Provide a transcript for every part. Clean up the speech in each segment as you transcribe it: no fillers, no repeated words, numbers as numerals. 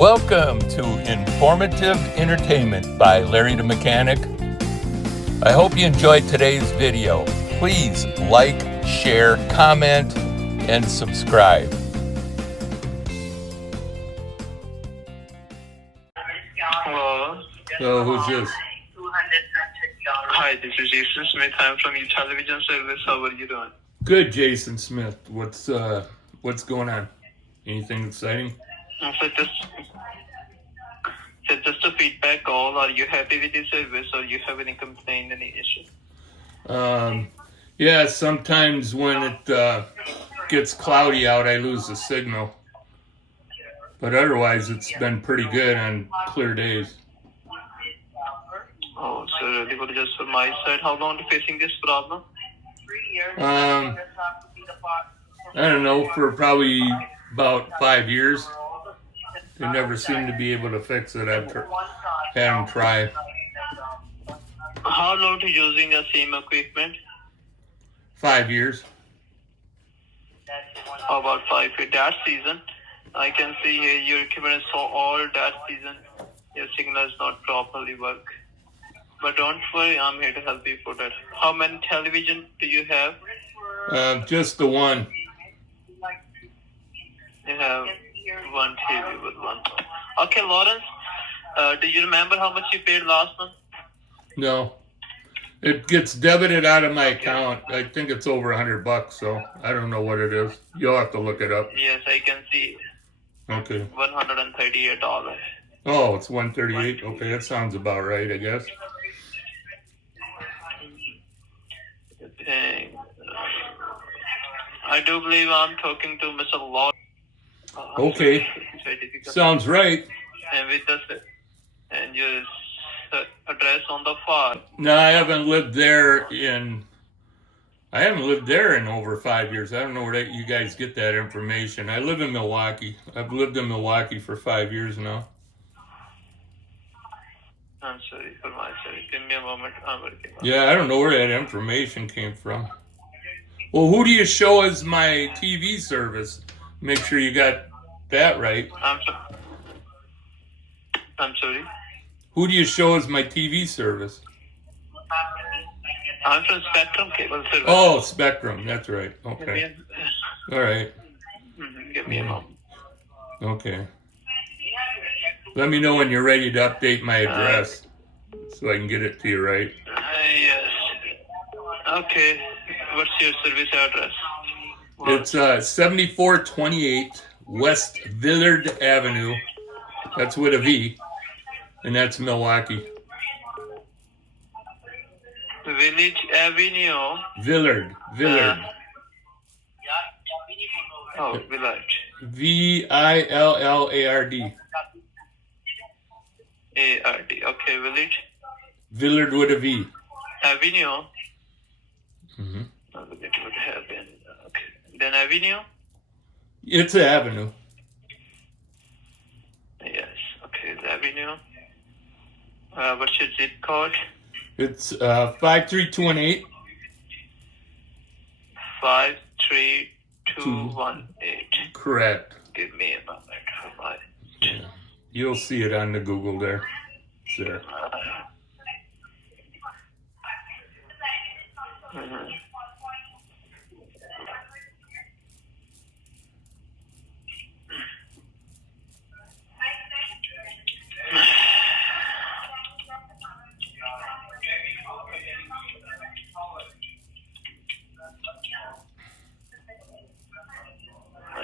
Welcome to Informative Entertainment by Larry the Mechanic. I hope you enjoyed today's video. Please like, share, comment, and subscribe. Hello. So who's this? Hi, this is Jason Smith. I'm from your television service. How are you doing? Good, Jason Smith. What's going on? Anything exciting? So just a feedback call. Are you happy with the service, or you have any complaint, any issue? Yeah, sometimes when it gets cloudy out, I lose the signal. But otherwise, it's been pretty good on clear days. Oh, so really good. Just from my side, how long are you facing this problem? I don't know, for probably about 5 years. They never seem to be able to fix it. I've had them try. How long are you using the same equipment? 5 years. How about 5 years? That season, I can see here your equipment is so old that season your signal is not properly work. But don't worry, I'm here to help you for that. How many television do you have? Just the one. You have one TV with one. Okay, Lawrence, do you remember how much you paid last month? No. It gets debited out of my account. I think it's over $100, so I don't know what it is. You'll have to look it up. Yes, I can see. Okay. $138. Oh, it's $138. Okay, that sounds about right, I guess. Okay. I do believe I'm talking to Mr. Lawrence. Okay. Sounds right. And with us, and your address on the file. No, I haven't lived there in over 5 years. I don't know where you guys get that information. I live in Milwaukee. I've lived in Milwaukee for 5 years now. I'm sorry for my side. Give me a moment. I'm working on it. Yeah, I don't know where that information came from. Well, who do you show as my TV service? Make sure you got that right. I'm sorry. Who do you show as my TV service? I'm from Spectrum Cable Service. Oh, Spectrum. That's right. Okay. All right. Give me a moment. Okay. Let me know when you're ready to update my address so I can get it to you right. Yes. Okay. What's your service address? It's 7428 West Villard Avenue. That's with a V. And that's Milwaukee. Village Avenue. Villard. Village. Villard. A-R-D. Okay, Village. Villard with a V. Avenue. Mm-hmm. It would have been. Okay. Then Avenue? It's an avenue. Yes. Okay, the Avenue. What's your zip code? It's 53218. 53218. Correct. Give me a moment for my. Yeah. You'll see it on the Google there. It's there.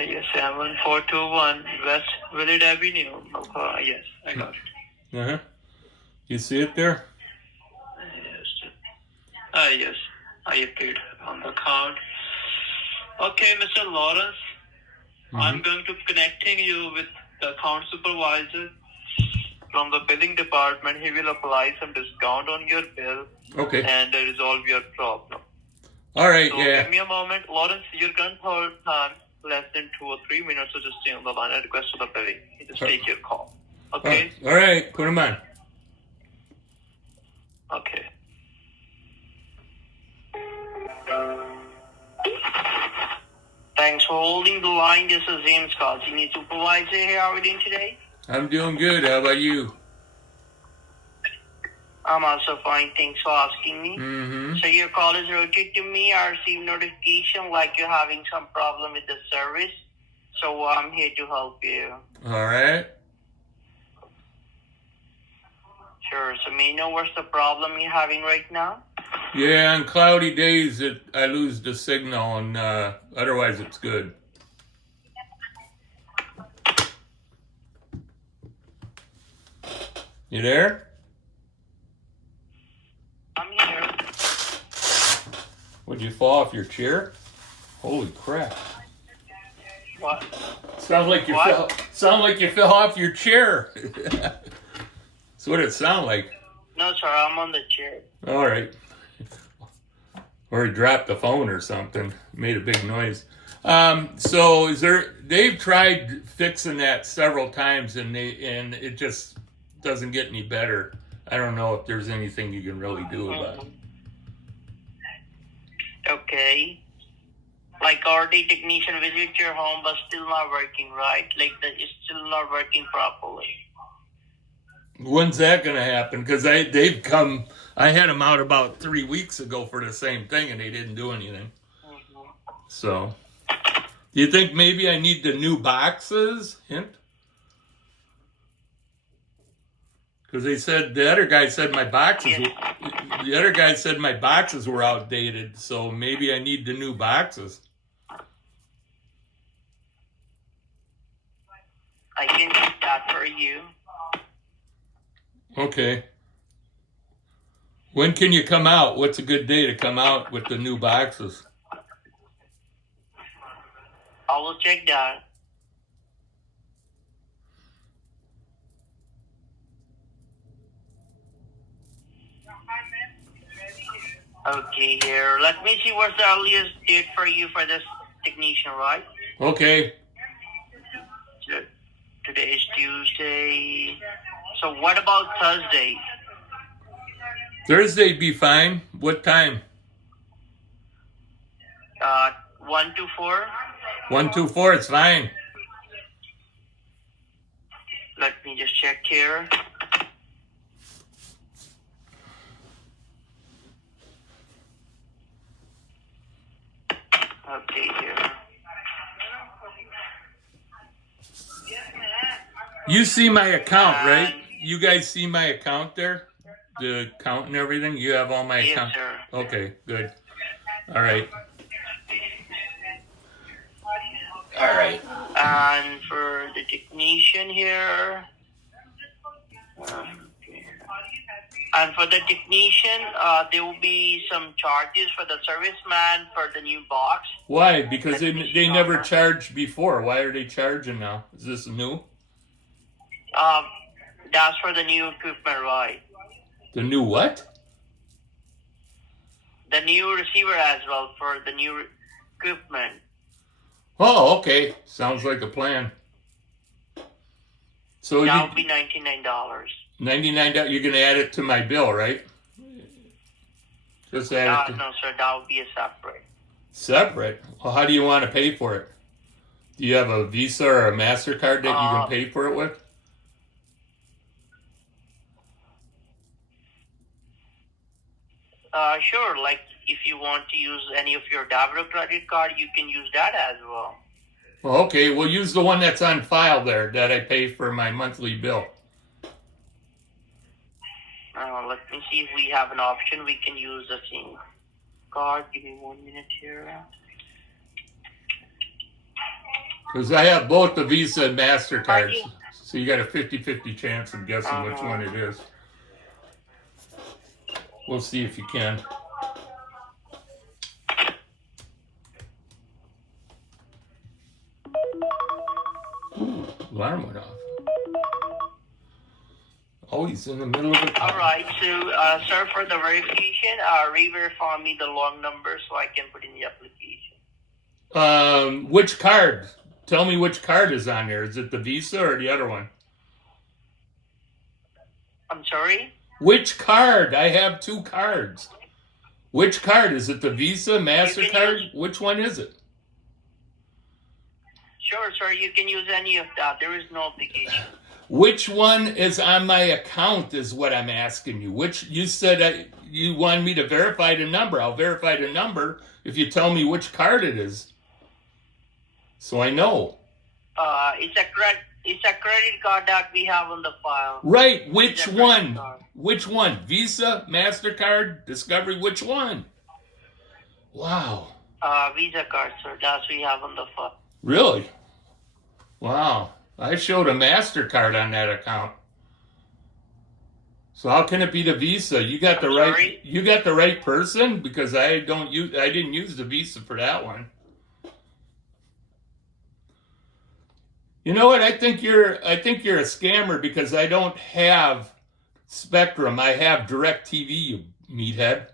Yes, 7421 West Villard Avenue. Yes, I got it. Uh-huh. You see it there? Yes. Yes, I paid on the card. Okay, Mr. Lawrence, I'm going to connecting you with the account supervisor from the billing department. He will apply some discount on your bill. Okay. And resolve your problem. All right, So yeah. give me a moment. Lawrence, your current hold time less than 2 or 3 minutes, so just stay on the line. I request for the billing. Just take your call. Okay? All right, put them on. Okay. Thanks for holding the line. This is James Scott, Senior Supervisor here. How are we doing today? I'm doing good. How about you? I'm also fine. Thanks for asking me. Mm-hmm. So your call is routed to me. I received notification like you're having some problem with the service. So I'm here to help you. All right. Sure. So may I know what's the problem you're having right now? Yeah, on cloudy days I lose the signal, and otherwise it's good. You there? I'm here. Would you fall off your chair? Holy crap! What? Sound like you What? fell off your chair. That's what it sounded like. No, sir. I'm on the chair. All right. Or he dropped the phone or something. Made a big noise. So they've tried fixing that several times, and it just doesn't get any better. I don't know if there's anything you can really do about it. Okay. Like already technician visit your home but still not working, right? Like it's still not working properly. When's that going to happen? Because they've come. I had them out about 3 weeks ago for the same thing, and they didn't do anything. Mm-hmm. So, do you think maybe I need the new boxes? Hint. Because the other guy said my boxes. Yes. The other guy said my boxes were outdated, so maybe I need the new boxes. I can do that for you. Okay. When can you come out? What's a good day to come out with the new boxes? I will check that. Okay, here. Let me see what's the earliest date for you for this technician, right? Okay. Today is Tuesday. So what about Thursday? Thursday'd be fine. What time? 1 to 4. 1, 2, 4. It's fine. Let me just check here. Okay, here. You see my account, right? You guys see my account there? The account and everything? You have all my Yes, account? sir. Okay, good. All right. All right. And for the technician here. Okay. And for the technician, there will be some charges for the serviceman for the new box. Why? Because they never charged before. Why are they charging now? Is this new? That's for the new equipment, right? The new what? The new receiver as well for the new equipment. Oh, okay. Sounds like a plan. So That would be $99. $99. You're gonna add it to my bill, right? Just add it. No, sir. That would be a separate. Separate? Well, how do you want to pay for it? Do you have a Visa or a MasterCard that you can pay for it with? Sure. Like if you want to use any of your debit or credit card, you can use that as well. Well, okay, we'll use the one that's on file there that I pay for my monthly bill. Let me see if we have an option. We can use the same card. Give me 1 minute here. Because I have both the Visa and MasterCards. So you got a 50-50 chance of guessing which one it is. We'll see if you can. Ooh, alarm went off. Oh, he's in the middle of it. All right. So, sir, for the verification, re-verify me the long number so I can put in the application. Which card? Tell me which card is on there. Is it the Visa or the other one? I'm sorry? Which card? I have 2 cards. Which card? Is it the Visa, MasterCard? Which one is it? Sure, sir. You can use any of that. There is no obligation. Which one is on my account is what I'm asking you. Which you said you wanted me to verify the number. I'll verify the number if you tell me which card it is, so I know. It's a credit card that we have on the file. Right. Which one? Which one? Visa, MasterCard, Discovery. Which one? Wow. Visa card, sir. That we have on the file. Really? Wow. I showed a MasterCard on that account. So how can it be the Visa? You got the right. Sorry? You got the right person, because I didn't use the Visa for that one. You know what? I think you're a scammer, because I don't have Spectrum. I have DirecTV, you meathead.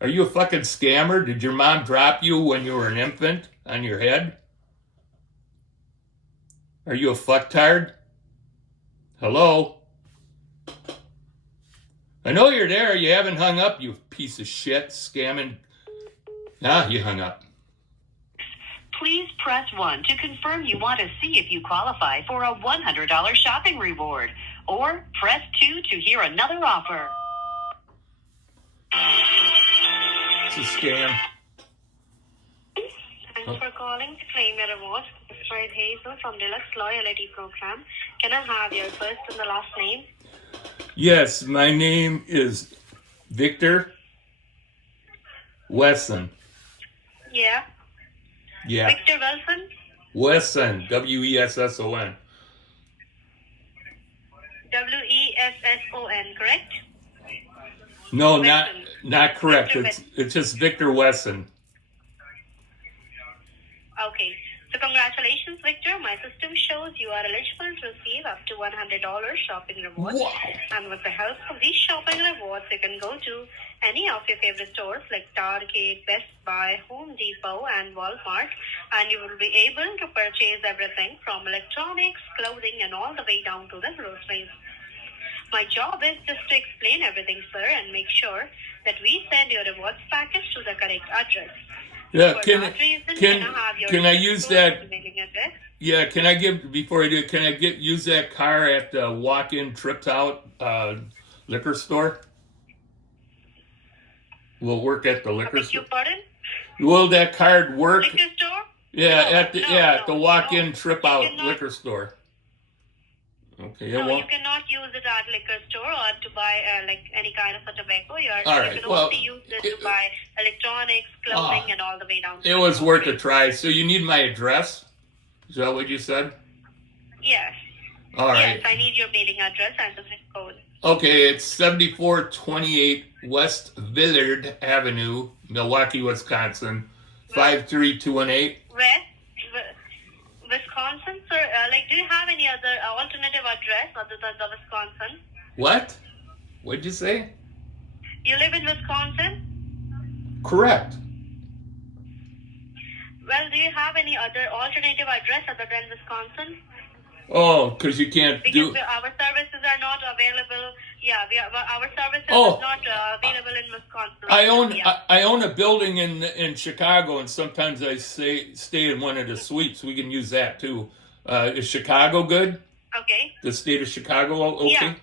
Are you a fucking scammer? Did your mom drop you when you were an infant on your head? Are you a fucktard? Hello? I know you're there. You haven't hung up, you piece of shit, scamming. Ah, you hung up. Please press 1 to confirm you want to see if you qualify for a $100 shopping reward, or press 2 to hear another offer. It's a scam. Thanks for calling to claim your rewards. This is Fred Hazel from Deluxe Loyalty Program. Can I have your first and the last name? Yes, my name is Victor Wesson. Yeah. Yeah, Victor Wilson? Wesson, Wesson. Wesson, correct? No, Wesson. not correct. Victor It's just Victor Wesson. Okay. So congratulations, Victor. My system shows you are eligible to receive up to $100 shopping rewards. Wow. And with the help of these shopping rewards, you can go to any of your favorite stores like Target, Best Buy, Home Depot, and Walmart, and you will be able to purchase everything from electronics, clothing, and all the way down to the groceries. My job is just to explain everything, sir, and make sure that we send your rewards package to the correct address. Yeah, For can that reason, can I have your I use that? mailing address? Yeah, can I give before I do? Can I use that car at the walk-in Tripped Out liquor store? Will work at the liquor Beg store. your pardon? Will that card work? Liquor store? Yeah, No, at the no, walk-in no. Trip You Out cannot- liquor store. Okay, yeah, No, well, you cannot use it at liquor store or to buy like any kind of a tobacco. You All can right, well, only use it to buy electronics, clothing, and all the way down. it was worth a try. So you need my address? Is that what you said? Yes. All right. Yes, I need your mailing address and the zip code. Okay, it's 7428 West Villard Avenue, Milwaukee, Wisconsin, 53218. West, Wisconsin, sir. Do you have any other alternative address other than the Wisconsin? What? What'd you say? You live in Wisconsin? Correct. Well, do you have any other alternative address other than Wisconsin? Oh, because you can't Because do. our services are not available. Yeah, our services Oh. is not available in Wisconsin. I own a building in Chicago, and sometimes I stay in one of the suites. We can use that too. Is Chicago good? Okay. The state of Chicago, okay? Yeah.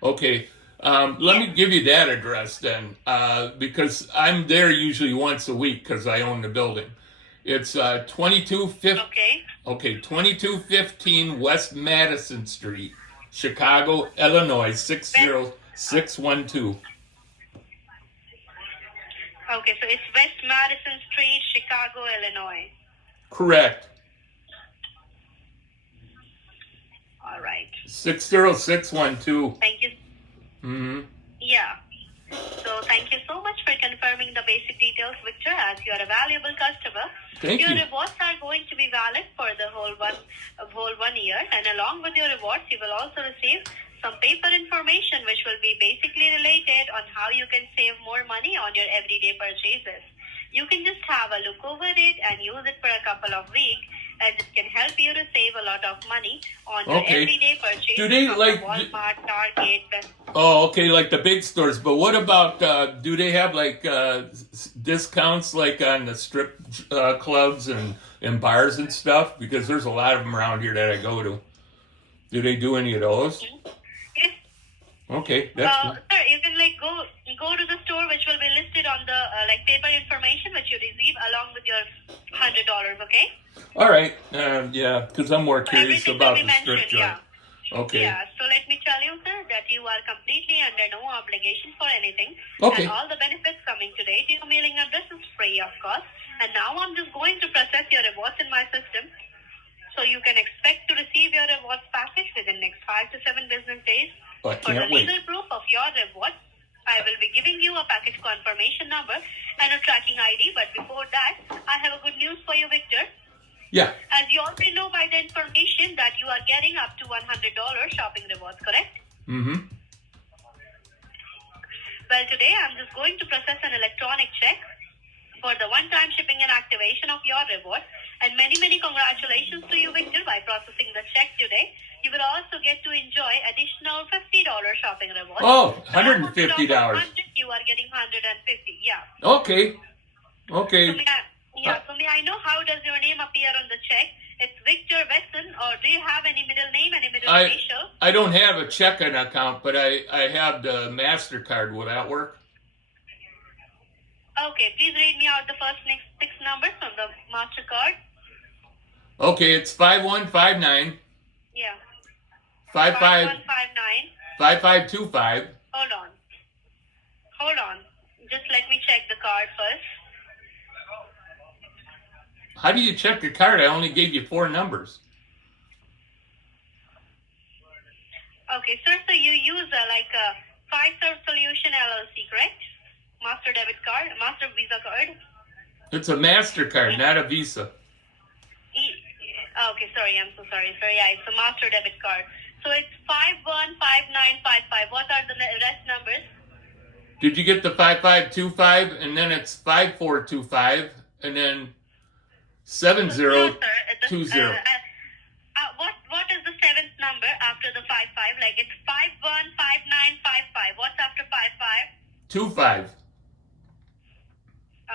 Okay. Let me give you that address then, because I'm there usually once a week because I own the building. It's 2250. Okay. 2215 West Madison Street, Chicago, Illinois 60612. Okay, so it's West Madison Street, Chicago, Illinois. Correct. All right. 60612. Thank you. Mm-hmm. Yeah. So thank you so much for confirming the basic details, Victor. As you are a valuable customer, Thank your you. rewards are going to be valid for the whole one year. And along with your rewards, you will also receive some paper information, which will be basically related on how you can save more money on your everyday purchases. You can just have a look over it and use it for a couple of weeks, as it can help you to save a lot of money on your Okay. everyday purchases. Do they from like- Walmart, Target, Best Oh, okay, like the big stores. But what about, do they have like discounts like on the strip clubs and bars and stuff? Because there's a lot of them around here that I go to. Do they do any of those? Yes. Okay, that's cool. Sir, you can like go to the store, which will be listed on the like paper information which you receive along with your $100. Okay. All right. Yeah, because I'm more curious Everything about will be the strip mentioned. joint. Yeah. Okay. Yeah. So let me tell you, sir, that you are completely under no obligation for anything. Okay. And all the benefits coming today to your mailing address is free of cost. And now I'm just going to process your rewards in my system. So you can expect to receive your rewards package within next 5 to 7 business days. I For the can't wait. legal proof of your rewards, I will be giving you a package confirmation number and a tracking ID. But before that, I have a good news for you, Victor. Yeah. As you already know by the information that you are getting up to $100 shopping rewards, correct? Mm-hmm. Well, today I'm just going to process an electronic check for the one-time shipping and activation of your reward. And many, many congratulations to you, Victor, by processing the check today. You will also get to enjoy additional $50 shopping rewards. Oh, So now $150. instead of 100, you are getting 150. Yeah. Okay. So Okay. may I know how does your name appear on the check? It's Victor Wesson, or do you have any middle name, any middle initial? I don't have a checking account, but I have the MasterCard. Will that work? Okay, please read me out the first next 6 numbers on the MasterCard. Okay, it's 5159 Yeah. 55 5159. 5525. Hold on. Just let me check the card first. How do you check the card? I only gave you 4 numbers. Okay, sir, so you use a Fiserv Solution LLC, correct? Master debit card, Master Visa card. It's a MasterCard, not a Visa. Okay, sorry, I'm so sorry. Sorry, yeah, it's a Master debit card. So it's 515955. What are the rest numbers? Did you get the 5525 and then it's 5425 and then 7020? What is the 7th number after the 55? Like it's 515955. What's after 55? 25.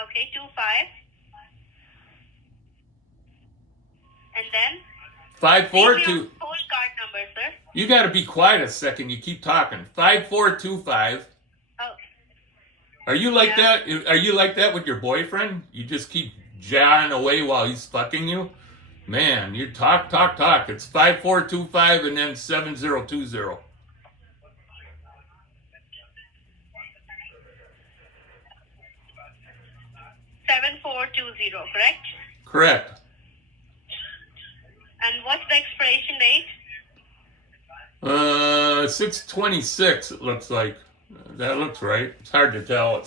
Okay, 25. And then? 542. Whole card number, sir. You got to be quiet a second. You keep talking. 5425. Oh, Are you like Yeah. that? Are you like that with your boyfriend? You just keep jawing away while he's fucking you? Man, you talk. It's 5425 and then 7020. 7420, correct? Correct. And what's the expiration date? 626. It looks like. That looks right. It's hard to tell.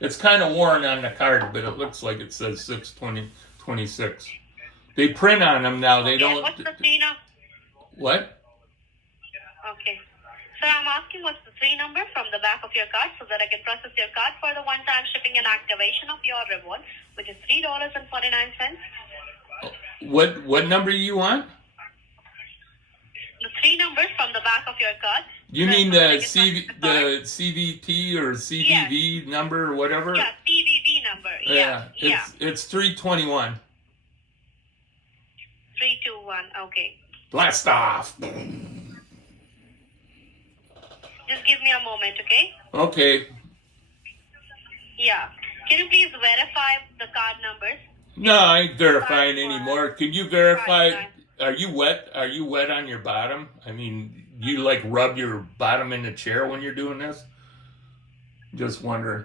It's kind of worn on the card, but it looks like it says 6/20/26. They print on them now. They Okay, don't. and what's the 3 number? What? Okay. So I'm asking what's the 3 number from the back of your card so that I can process your card for the one-time shipping and activation of your reward, which is $3.49. What number you want? The 3 numbers from the back of your card. You So mean so the I can process card. CVT or CVV number or whatever? Yeah, CVV number. Yeah. It's 321. 321. Okay. Blast off. Just give me a moment, okay? Okay. Yeah. Can you please verify the card numbers? No, I ain't verifying 51. anymore. Can you verify? 51. Are you wet? Are you wet on your bottom? I mean, you like rub your bottom in the chair when you're doing this? Just wondering.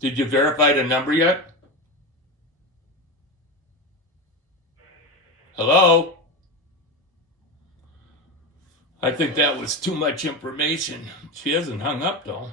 Did you verify the number yet? Hello? I think that was too much information. She hasn't hung up though.